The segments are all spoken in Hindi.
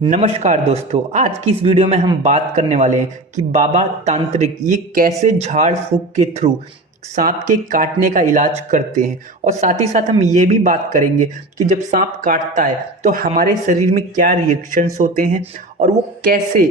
नमस्कार दोस्तों, आज की इस वीडियो में हम बात करने वाले हैं कि बाबा तांत्रिक ये कैसे झाड़ फूक के थ्रू सांप के काटने का इलाज करते हैं। और साथ ही साथ हम ये भी बात करेंगे कि जब सांप काटता है तो हमारे शरीर में क्या रिएक्शंस होते हैं और वो कैसे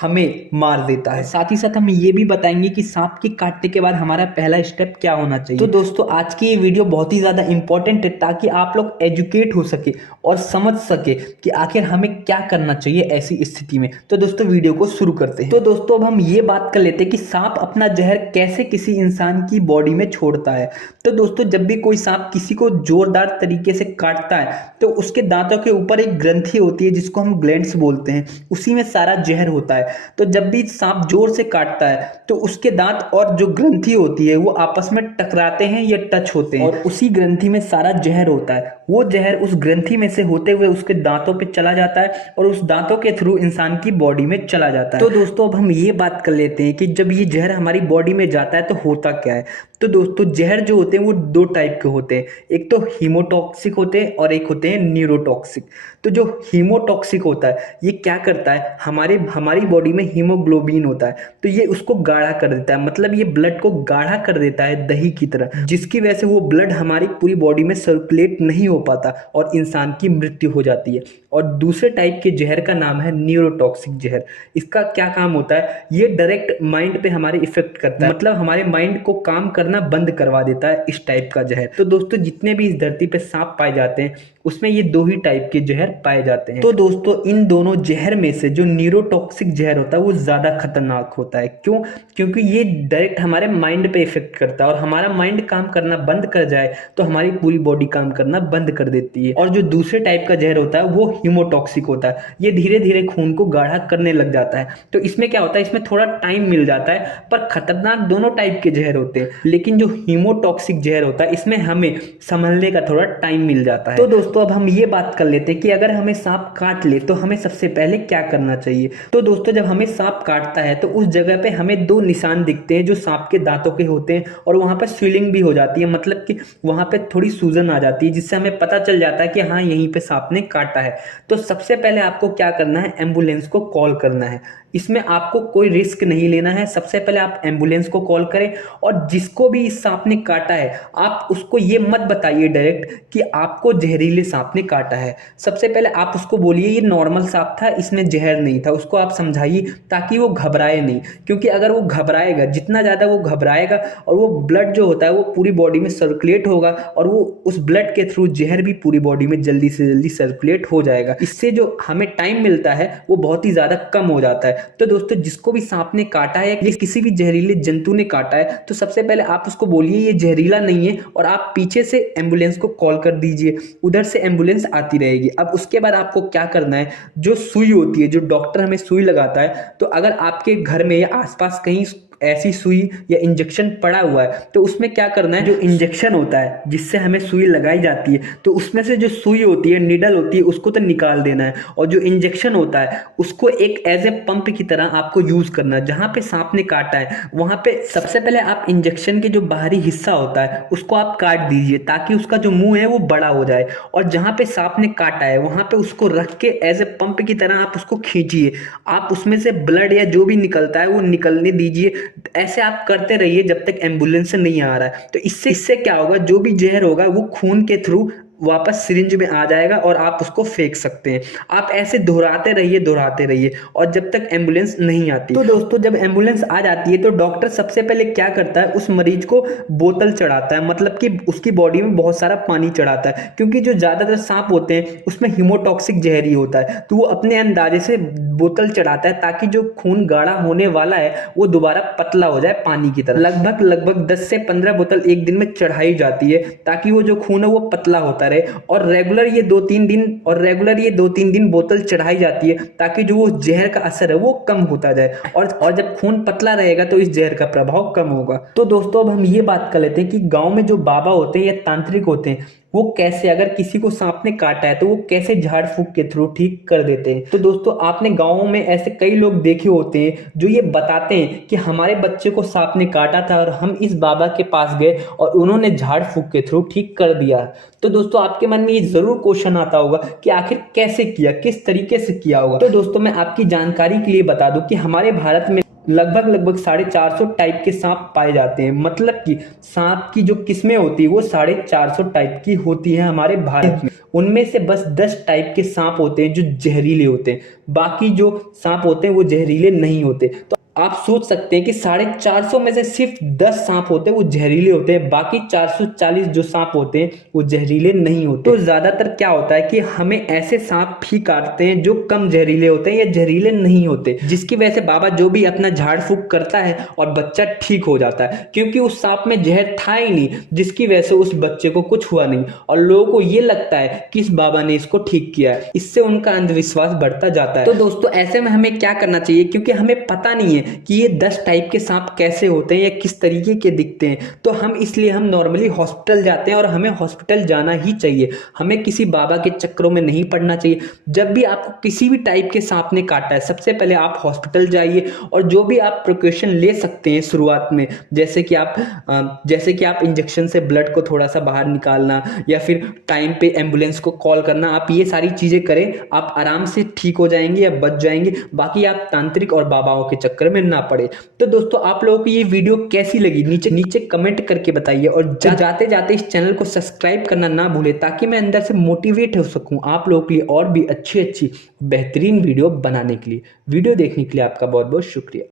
हमें मार देता है। साथ ही साथ हम ये भी बताएंगे कि सांप के काटने के बाद हमारा पहला स्टेप क्या होना चाहिए। तो दोस्तों, आज की ये वीडियो बहुत ही ज़्यादा इंपॉर्टेंट है ताकि आप लोग एजुकेट हो सके और समझ सके कि आखिर हमें क्या करना चाहिए ऐसी स्थिति में। तो दोस्तों, वीडियो को शुरू करते हैं। तो दोस्तों, अब हम ये बात कर लेते हैं कि सांप अपना जहर कैसे किसी इंसान की बॉडी में छोड़ता है। तो दोस्तों, जब भी कोई सांप किसी को जोरदार तरीके से काटता है तो उसके दांतों के ऊपर एक ग्रंथि होती है जिसको हम ग्लैंड्स बोलते हैं, उसी में सारा जहर होता है। तो जब भी सांप जोर से काटता है तो उसके दांत और जो ग्रंथि होती है वो आपस में टकराते हैं या टच होते हैं और उसी ग्रंथि में सारा जहर होता है। वो जहर उस ग्रंथि में से होते हुए उसके दांतों पे चला जाता है और उस दांतों के थ्रू इंसान की बॉडी में चला जाता है। तो दोस्तों, अब हम ये बात कर लेते हैं कि जब ये जहर हमारी बॉडी में जाता है तो होता क्या है। तो दोस्तों, जहर जो होते हैं वो दो टाइप के होते हैं, एक तो हीमोटॉक्सिक होते हैं और एक होते हैं न्यूरोटॉक्सिक। तो जो हीमोटॉक्सिक होता है ये क्या करता है, हमारी बॉडी में हीमोग्लोबिन होता है तो ये उसको गाढ़ा कर देता है, मतलब ये ब्लड को गाढ़ा कर देता है दही की तरह, जिसकी वजह से वो ब्लड हमारी पूरी बॉडी में सर्कुलेट नहीं हो पाता और इंसान की मृत्यु हो जाती है। और दूसरे टाइप के जहर का नाम है न्यूरोटॉक्सिक जहर। इसका क्या काम होता है, ये डायरेक्ट माइंड पे हमारे इफेक्ट करता है, मतलब हमारे माइंड को काम करना बंद करवा देता है इस टाइप का जहर। तो दोस्तों, जितने भी इस धरती पे सांप पाए जाते हैं उसमें ये दो ही टाइप के जहर पाए जाते हैं। तो दोस्तों, इन दोनों जहर में से जो न्यूरोटॉक्सिक जहर होता है वो ज्यादा खतरनाक होता है। क्यों? क्योंकि ये डायरेक्ट हमारे माइंड पे इफेक्ट करता है और हमारा माइंड काम करना बंद कर जाए तो हमारी पूरी बॉडी काम करना बंद कर देती है। और जो दूसरे टाइप का जहर होता है वो हीमोटॉक्सिक होता है, ये धीरे धीरे खून को गाढ़ा करने लग जाता है। तो इसमें क्या होता है, इसमें थोड़ा टाइम मिल जाता है, पर खतरनाक दोनों टाइप के जहर होते हैं। लेकिन जो हीमोटॉक्सिक जहर होता है इसमें हमें संभलने का थोड़ा टाइम मिल जाता है। तो दोस्तों, अब हम ये बात कर लेते हैं कि अगर हमें सांप काट ले तो हमें सबसे पहले क्या करना चाहिए। तो दोस्तों, जब हमें सांप काटता है तो उस जगह पे हमें दो निशान दिखते हैं जो सांप के दांतों के होते हैं और वहां पर स्वेलिंग भी हो जाती है, मतलब कि वहां पे थोड़ी सूजन आ जाती है जिससे हमें पता चल जाता है कि हाँ, यहीं पे सांप ने काटा है। तो सबसे पहले आपको क्या करना है, एम्बुलेंस को कॉल करना है। इसमें आपको कोई रिस्क नहीं लेना है। सबसे पहले आप एम्बुलेंस को कॉल करें और जिसको भी इस सांप ने काटा है आप उसको ये मत बताइए डायरेक्ट कि आपको जहरीले सांप ने काटा है। सबसे पहले आप उसको बोलिए ये नॉर्मल सांप था, इसमें जहर नहीं था। उसको आप समझाइए ताकि वो घबराए नहीं, क्योंकि अगर वो घबराएगा, जितना ज़्यादा वो घबराएगा और वो ब्लड जो होता है वो पूरी बॉडी में सर्कुलेट होगा और वो उस ब्लड के थ्रू जहर भी पूरी बॉडी में जल्दी से जल्दी सर्कुलेट हो जाएगा। इससे जो हमें टाइम मिलता है वो बहुत ही ज़्यादा कम हो जाता है। तो दोस्तों, जिसको भी सांप ने काटा है या किसी भी जहरीले जंतु ने काटा है तो सबसे पहले आप उसको बोलिए ये जहरीला नहीं है और आप पीछे से एम्बुलेंस को कॉल कर दीजिए, उधर से एम्बुलेंस आती रहेगी। अब उसके बाद आपको क्या करना है, जो सुई होती है, जो डॉक्टर हमें सुई लगाता है, तो अगर आपके घर में या आसपास कहीं ऐसी सुई या इंजेक्शन पड़ा हुआ है तो उसमें क्या करना है, जो इंजेक्शन होता है जिससे हमें सुई लगाई जाती है तो उसमें से जो सुई होती है, निडल होती है, उसको तो निकाल देना है और जो इंजेक्शन होता है उसको एक एज ए पंप की तरह आपको यूज करना है। जहां पे सांप ने काटा है वहां पे सबसे पहले आप इंजेक्शन के जो बाहरी हिस्सा होता है उसको आप काट दीजिए ताकि उसका जो मुंह है वो बड़ा हो जाए और जहां पे सांप ने काटा है वहां पे उसको रख के एज ए पंप की तरह आप उसको खींचिए। आप उसमें से ब्लड या जो भी निकलता है वो निकलने दीजिए। ऐसे आप करते रहिए जब तक एम्बुलेंस नहीं आ रहा है। तो इससे क्या होगा, जो भी जहर होगा वो खून के थ्रू वापस सिरिंज में आ जाएगा और आप उसको फेंक सकते हैं। आप ऐसे दोहराते रहिए और जब तक एम्बुलेंस नहीं आती। तो दोस्तों, जब एम्बुलेंस आ जाती है तो डॉक्टर सबसे पहले क्या करता है, उस मरीज को बोतल चढ़ाता है, मतलब कि उसकी बॉडी में बहुत सारा पानी चढ़ाता है, क्योंकि जो ज्यादातर सांप होते हैं उसमें हीमोटॉक्सिक जहर ही होता है। तो वो अपने अंदाजे से बोतल चढ़ाता है ताकि जो खून गाढ़ा होने वाला है वो दोबारा पतला हो जाए पानी की तरह। लगभग 10 से 15 बोतल एक दिन में चढ़ाई जाती है ताकि वो जो खून है वो पतला होता रहे और रेगुलर ये 2-3 दिन बोतल चढ़ाई जाती है ताकि जो वो जहर का असर है वो कम होता जाए और जब खून पतला रहेगा तो इस जहर का प्रभाव कम होगा। तो दोस्तों, अब हम ये बात कर लेते हैं कि गांव में जो बाबा होते हैं या तांत्रिक होते हैं वो कैसे, अगर किसी को सांप ने काटा है तो वो कैसे झाड़ फूक के थ्रू ठीक कर देते हैं। तो दोस्तों आपने गाँवों में ऐसे कई लोग देखे होते हैं जो ये बताते हैं कि हमारे बच्चे को सांप ने काटा था और हम इस बाबा के पास गए और उन्होंने झाड़ फूक के थ्रू ठीक कर दिया। तो दोस्तों आपके मन में ये जरूर क्वेश्चन आता होगा कि आखिर कैसे किया, किस तरीके से किया होगा। तो दोस्तों मैं आपकी जानकारी के लिए बता दूं कि हमारे भारत में लगभग 450 टाइप के सांप पाए जाते हैं। मतलब कि सांप की जो किस्में होती है वो 450 टाइप की होती है हमारे भारत में। उनमें से बस 10 टाइप के सांप होते हैं जो जहरीले होते हैं, बाकी जो सांप होते हैं वो जहरीले नहीं होते। तो आप सोच सकते हैं कि 450 में से सिर्फ 10 सांप होते हैं वो जहरीले होते हैं, बाकी 440 जो सांप होते हैं वो जहरीले नहीं होते। तो ज्यादातर क्या होता है कि हमें ऐसे सांप ही काटते हैं जो कम जहरीले होते हैं या जहरीले नहीं होते, जिसकी वजह से बाबा जो भी अपना झाड़ फूक करता है और बच्चा ठीक हो जाता है, क्योंकि उस सांप में जहर था ही नहीं, जिसकी वजह से उस बच्चे को कुछ हुआ नहीं और लोगों को ये लगता है कि इस बाबा ने इसको ठीक किया है। इससे उनका अंधविश्वास बढ़ता जाता है। तो दोस्तों ऐसे में हमें क्या करना चाहिए, क्योंकि हमें पता नहीं है कि ये 10 टाइप के सांप कैसे होते हैं या किस तरीके के दिखते हैं, तो हम नॉर्मली हॉस्पिटल जाते हैं और हमें हॉस्पिटल जाना ही चाहिए। हमें किसी बाबा के चक्करों में नहीं पड़ना चाहिए। जब भी आपको किसी भी टाइप के सांप ने काटा है, सबसे पहले आप हॉस्पिटल जाइए और जो भी आप प्रिकॉशन ले सकते हैं शुरुआत में, जैसे कि आप इंजेक्शन से ब्लड को थोड़ा सा बाहर निकालना या फिर टाइम पे एम्बुलेंस को कॉल करना, आप ये सारी चीजें करें, आप आराम से ठीक हो जाएंगे या बच जाएंगे। बाकी आप तांत्रिक और बाबाओं के चक्कर में ना पड़े। तो दोस्तों आप लोगों को ये वीडियो कैसी लगी नीचे नीचे कमेंट करके बताइए और जाते जाते इस चैनल को सब्सक्राइब करना ना भूले, ताकि मैं अंदर से मोटिवेट हो सकूं आप लोगों के लिए और भी अच्छी अच्छी बेहतरीन वीडियो बनाने के लिए। वीडियो देखने के लिए आपका बहुत बहुत शुक्रिया।